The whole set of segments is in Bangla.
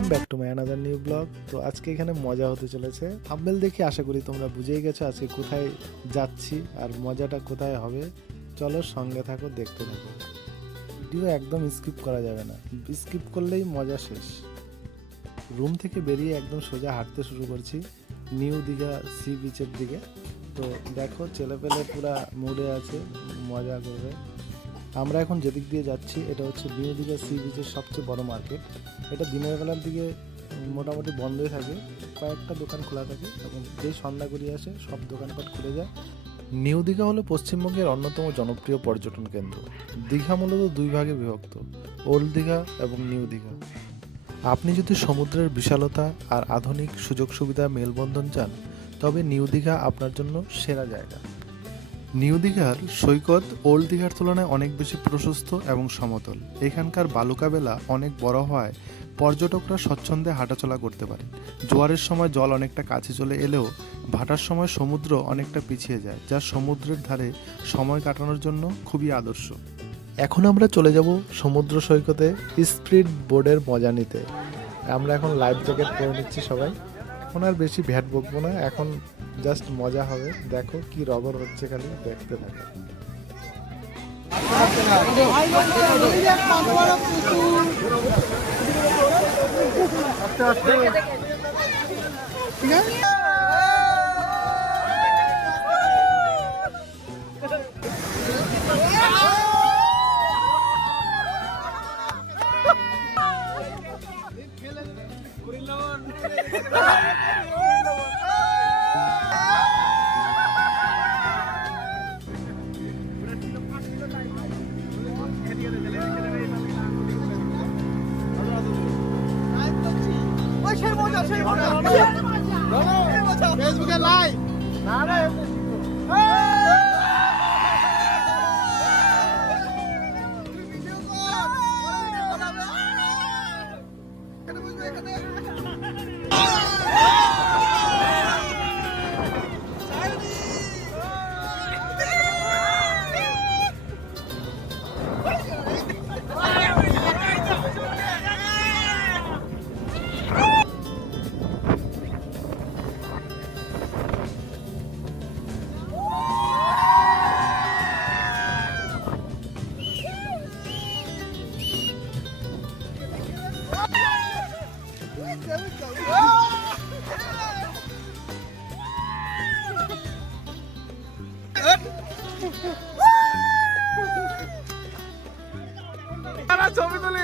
Welcome back to my another new blog. তো আজকে এখানে মজা হতে চলেছে। থাম্বনেল দেখে আশা করি তোমরা বুঝেই গেছো আজকে কোথায় যাচ্ছি আর মজাটা কোথায় হবে। চলো সঙ্গে থাকো, দেখতে থাকো। ভিডিও একদম স্কিপ করা যাবে না, স্কিপ করলেই মজা শেষ। রুম থেকে বেরিয়ে একদম সোজা হাঁটতে শুরু করছি নিউ দীঘা সি বিচের দিকে। তো দেখো ছেলেপেলে পুরা মুডে আছে, মজা করবে। আমরা এখন যেদিক দিয়ে যাচ্ছি এটা হচ্ছে নিউ দীঘা সি বিচের সবচেয়ে বড় মার্কেট। এটা দিনের বেলার দিকে মোটামুটি বন্ধই থাকে, কয়েকটা দোকান খোলা থাকে এবং যেই সন্ধ্যা গড়িয়ে আসে সব দোকানপাট খুলে যায়। নিউ দীঘা হলো পশ্চিমবঙ্গের অন্যতম জনপ্রিয় পর্যটন কেন্দ্র। দীঘা মূলত দুই ভাগে বিভক্ত, ওল্ড দীঘা এবং নিউ দীঘা। আপনি যদি সমুদ্রের বিশালতা আর আধুনিক সুযোগ সুবিধা মেলবন্ধন চান তবে নিউ দীঘা আপনার জন্য সেরা জায়গা। নিউ দীঘার সৈকত ওল্ড দীঘার তুলনায় অনেক বেশি প্রশস্ত এবং সমতল। এখানকার বালুকা বেলা অনেক বড় হওয়ায় পর্যটকরা স্বচ্ছন্দে হাঁটাচলা করতে পারে। জোয়ারের সময় জল অনেকটা কাছে চলে এলেও ভাটার সময় সমুদ্র অনেকটা পিছিয়ে যায়, যা সমুদ্রের ধারে সময় কাটানোর জন্য খুবই আদর্শ। এখন আমরা চলে যাব সমুদ্র সৈকতে স্পিড বোর্ডের মজা নিতে। আমরা এখন লাইফ জ্যাকেট পরে নিচ্ছি সবাই। এখন আর বেশি ভ্যাট বকবো না, এখন জাস্ট মজা হবে। দেখো কি রগর হচ্ছে, খালি দেখতে থাকো। ফেসবুকে লাইভ ছবি তুলি।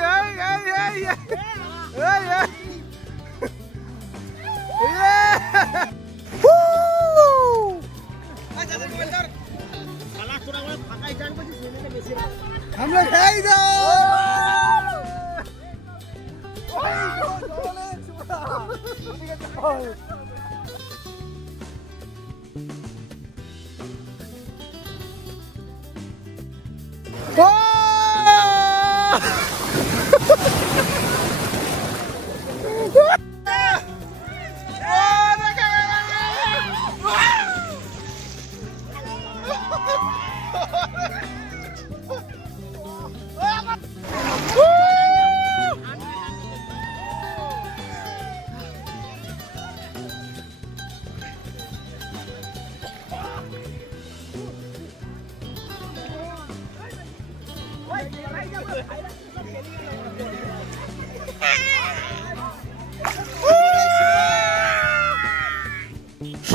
আমরা খাই দাও।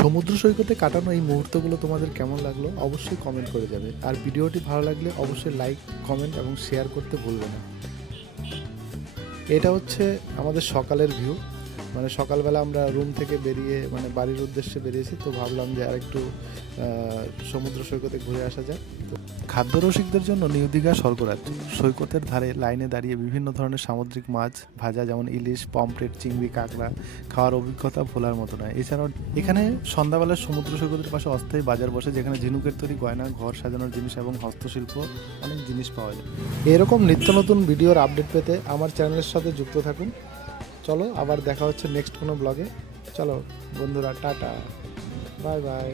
সমুদ্র সৈকতে কাটানো এই মুহূর্তগুলো তোমাদের কেমন লাগলো অবশ্যই কমেন্ট করে যাবে। আর ভিডিওটি ভালো লাগলে অবশ্যই লাইক, কমেন্ট এবং শেয়ার করতে ভুলবে না। এটা হচ্ছে আমাদের সকালের ভিউ, মানে সকালবেলা আমরা রুম থেকে বেরিয়ে মানে বাড়ির উদ্দেশ্যে বেরিয়েছি। তো ভাবলাম যে আর একটু সমুদ্র সৈকতে ঘুরে আসা যায়। তো খাদ্য রসিকদের জন্য নিউ দীঘা স্বর্গরাজ্য। সৈকতের ধারে লাইনে দাঁড়িয়ে বিভিন্ন ধরনের সামুদ্রিক মাছ ভাজা, যেমন ইলিশ, পমফ্রেট, চিংড়ি, কাঁকড়া খাওয়ার অভিজ্ঞতা ভোলার মতো নয়। এছাড়াও এখানে সন্ধ্যাবেলার সমুদ্র সৈকতের পাশে অস্থায়ী বাজার বসে, যেখানে ঝিনুকের তৈরি গয়না, ঘর সাজানোর জিনিস এবং হস্তশিল্প অনেক জিনিস পাওয়া যায়। এরকম নিত্য নতুন ভিডিওর আপডেট পেতে আমার চ্যানেলের সাথে যুক্ত থাকুন। চলো আবার দেখা হচ্ছে নেক্সট কোনো ব্লগে। চলো বন্ধুরা, টাটা, বাই বাই।